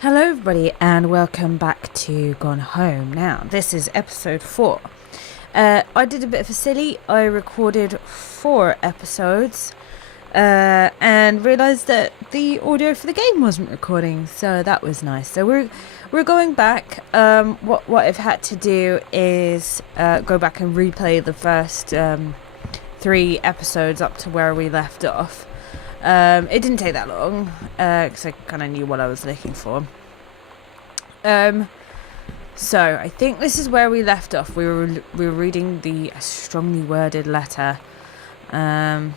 Hello everybody and welcome back to Gone Home. Now, this is episode 4. I did a bit of a silly. I recorded 4 episodes and realised that the audio for the game wasn't recording, so that was nice. So we're going back. What I've had to do is go back and replay the first 3 episodes up to where we left off. It didn't take that long because I kind of knew what I was looking for. So I think this is where we left off. We were reading the strongly worded letter, where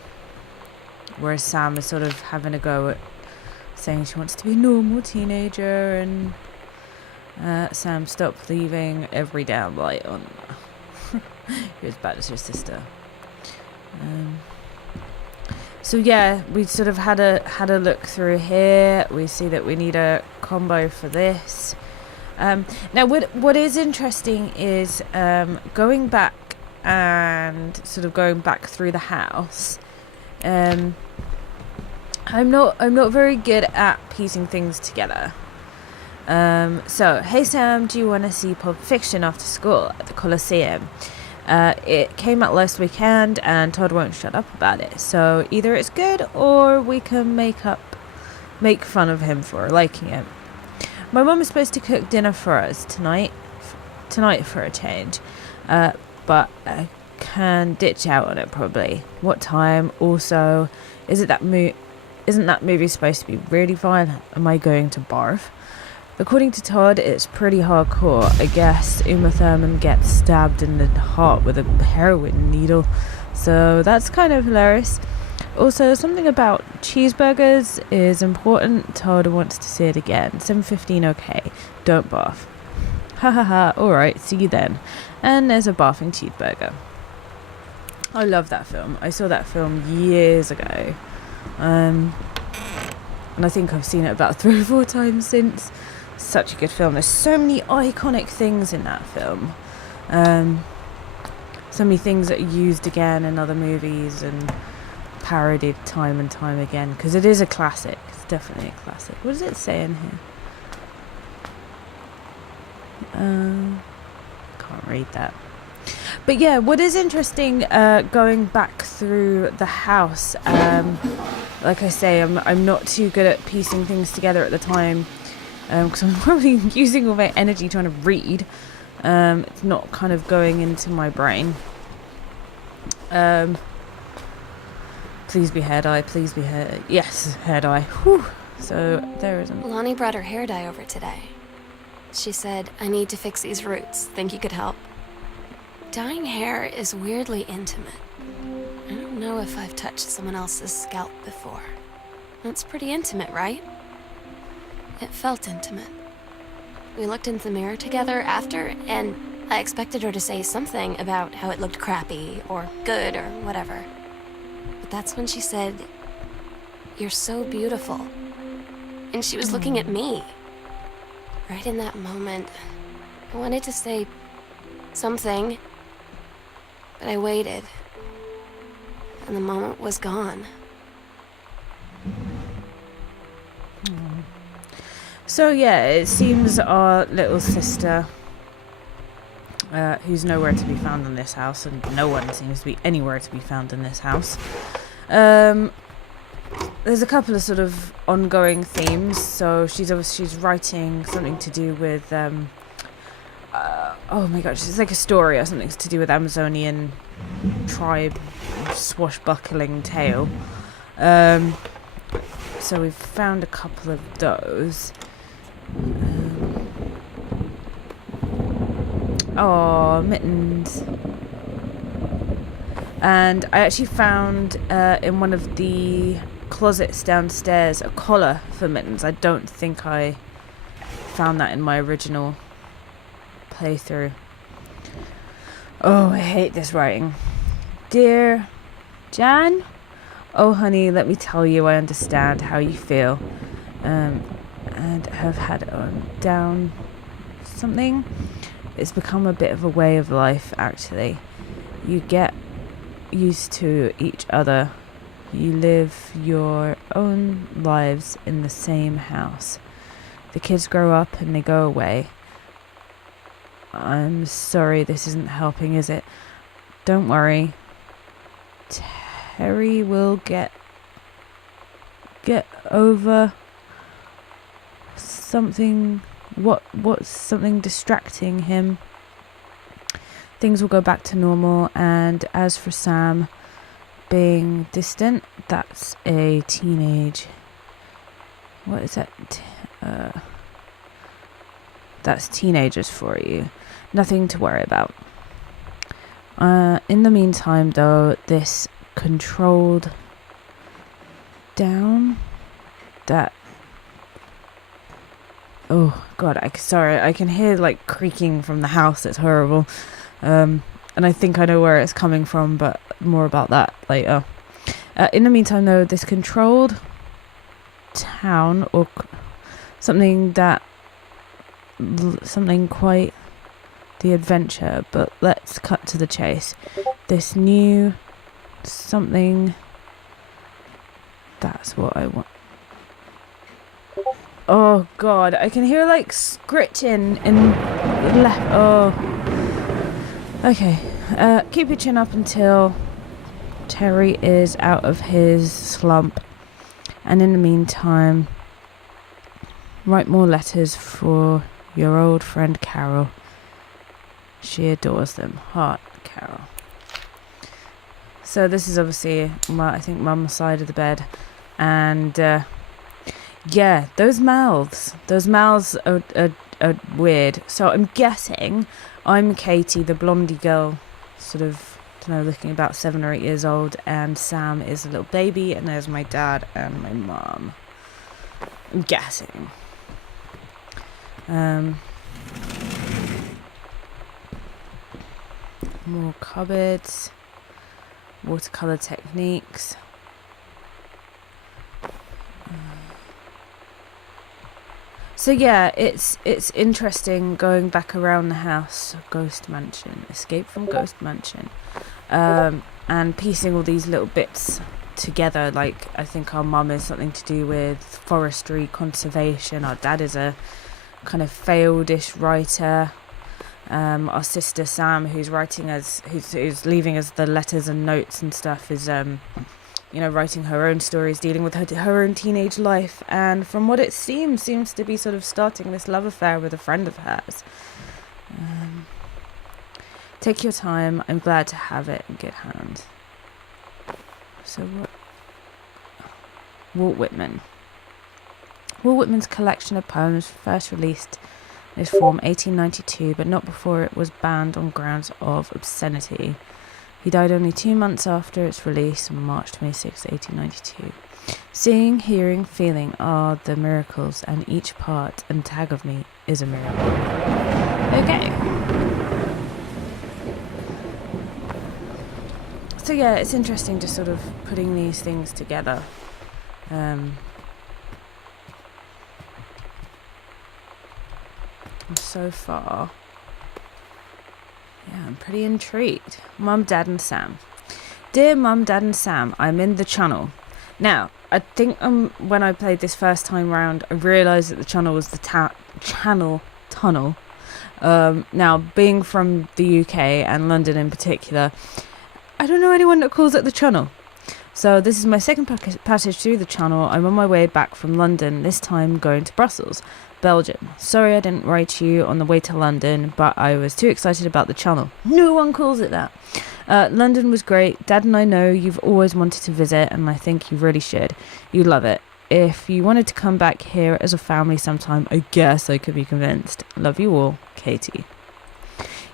Sam is sort of having a go at saying she wants to be a normal teenager, and Sam, stop leaving every damn light on. You're as bad as your sister. So yeah, we sort of had a look through here. We see that we need a combo for this. Now what is interesting is going back and sort of going back through the house. I'm not very good at piecing things together. So, hey Sam, do you want to see Pulp Fiction after school at the Coliseum? It came out last weekend and Todd won't shut up about it, so either it's good or we can make fun of him for liking it. My mum is supposed to cook dinner for us tonight for a change, but I can ditch out on it probably. What time? Also, isn't that movie supposed to be really violent? Am I going to barf? According to Todd, it's pretty hardcore. I guess Uma Thurman gets stabbed in the heart with a heroin needle, so that's kind of hilarious. Also, something about cheeseburgers is important. Todd wants to see it again. 7:15, okay. Don't barf. Ha ha ha, alright, see you then. And there's a barfing cheeseburger. I love that film. I saw that film years ago. And I think I've seen it about 3 or 4 times since. Such a good film. There's so many iconic things in that film. So many things that are used again in other movies and parodied time and time again, because it is a classic. It's definitely a classic. What does it say in here? Can't read that. But yeah, what is interesting going back through the house, like I say, I'm not too good at piecing things together at the time, because I'm probably using all my energy trying to read. It's not kind of going into my brain. Please be hair dye, please be hair... Yes, hair dye. Whew. So, there isn't... Lonnie brought her hair dye over today. She said, I need to fix these roots. Think you could help? Dyeing hair is weirdly intimate. I don't know if I've touched someone else's scalp before. That's pretty intimate, right? It felt intimate. We looked into the mirror together after, and I expected her to say something about how it looked crappy or good or whatever. But that's when she said, "You're so beautiful." And she was looking at me. Right in that moment, I wanted to say something, but I waited, and the moment was gone. So yeah, it seems our little sister, who's nowhere to be found in this house, and no one seems to be anywhere to be found in this house. There's a couple of sort of ongoing themes. So she's writing something to do with oh my gosh, it's like a story or something to do with Amazonian tribe swashbuckling tale. So we've found a couple of those. Oh, mittens. And I actually found in one of the closets downstairs a collar for mittens. I don't think I found that in my original playthrough. Oh, I hate this writing. Dear Jan, oh honey, let me tell you, I understand how you feel, and have had down something. It's become a bit of a way of life, actually. You get used to each other. You live your own lives in the same house. The kids grow up and they go away. I'm sorry, this isn't helping, is it? Don't worry. Terry will get over something. What's something distracting him? Things will go back to normal. And as for Sam being distant, that's a teenage. What is that? That's teenagers for you. Nothing to worry about. In the meantime, though, this controlled down that. Oh God! I can hear like creaking from the house. It's horrible. And I think I know where it's coming from, but more about that later. In the meantime, though, this controlled town or something quite the adventure, but let's cut to the chase. This new something, that's what I want. Oh God, I can hear like scritching in left. Oh, okay. Keep your chin up until Terry is out of his slump, and in the meantime, write more letters for your old friend Carol. She adores them. Heart, Carol. So this is obviously, I think, Mum's side of the bed. And, yeah, those mouths are weird. So I'm guessing I'm Katie, the blondie girl, sort of, I don't know, looking about 7 or 8 years old. And Sam is a little baby. And there's my dad and my mum. I'm guessing. More cupboards, watercolor techniques. So yeah, it's interesting going back around the house. Ghost Mansion, Escape from Ghost Mansion, and piecing all these little bits together. Like, I think our mum is something to do with forestry conservation. Our dad is a kind of failed-ish writer. Our sister Sam, who's leaving us the letters and notes and stuff, is writing her own stories, dealing with her own teenage life, and from what it seems to be sort of starting this love affair with a friend of hers. Take your time. I'm glad to have it in good hands. So what? Walt Whitman. Walt Whitman's collection of poems first released in its form 1892, but not before it was banned on grounds of obscenity. He died only 2 months after its release on March 26, 1892. Seeing, hearing, feeling are the miracles, and each part and tag of me is a miracle. Okay. So yeah, it's interesting just sort of putting these things together. So far, yeah, I'm pretty intrigued. Mum, Dad and Sam. Dear Mum, Dad and Sam, I'm in the channel. Now, I think when I played this first time round, I realised that the channel was the channel tunnel. Now, being from the UK and London in particular, I don't know anyone that calls it the channel. So this is my second passage through the channel. I'm on my way back from London, this time going to Brussels, Belgium. Sorry I didn't write you on the way to London, but I was too excited about the channel. No one calls it that. London was great. Dad and I know you've always wanted to visit, and I think you really should. You love it. If you wanted to come back here as a family sometime, I guess I could be convinced. Love you all, Katie.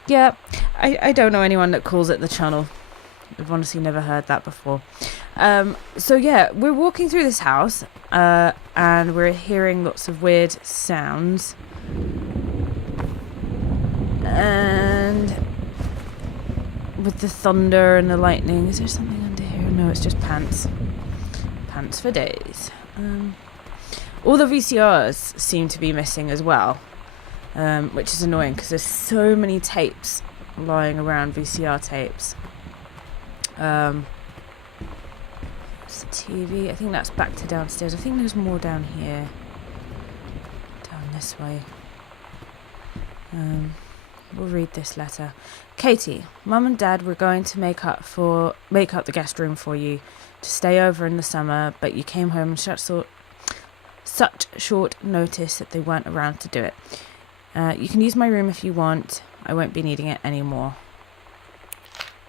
Yeah, I don't know anyone that calls it the channel. I've honestly never heard that before. So yeah, we're walking through this house, and we're hearing lots of weird sounds. And with the thunder and the lightning, is there something under here? No, it's just pants. Pants for days. All the VCRs seem to be missing as well, which is annoying because there's so many tapes lying around, VCR tapes. It's the TV. I think that's back to downstairs. I think there's more down here. Down this way. We'll read this letter. Katie, Mum and Dad were going to make up the guest room for you to stay over in the summer, but you came home in such short notice that they weren't around to do it. You can use my room if you want. I won't be needing it anymore.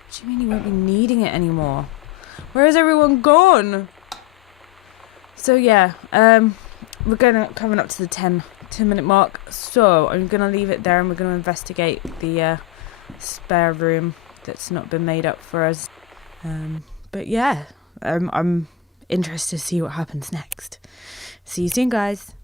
What do you mean you won't be needing it anymore? Where has everyone gone? So yeah, we're coming up to the 10-minute mark, so I'm going to leave it there and we're going to investigate the spare room that's not been made up for us. But yeah, I'm interested to see what happens next. See you soon, guys.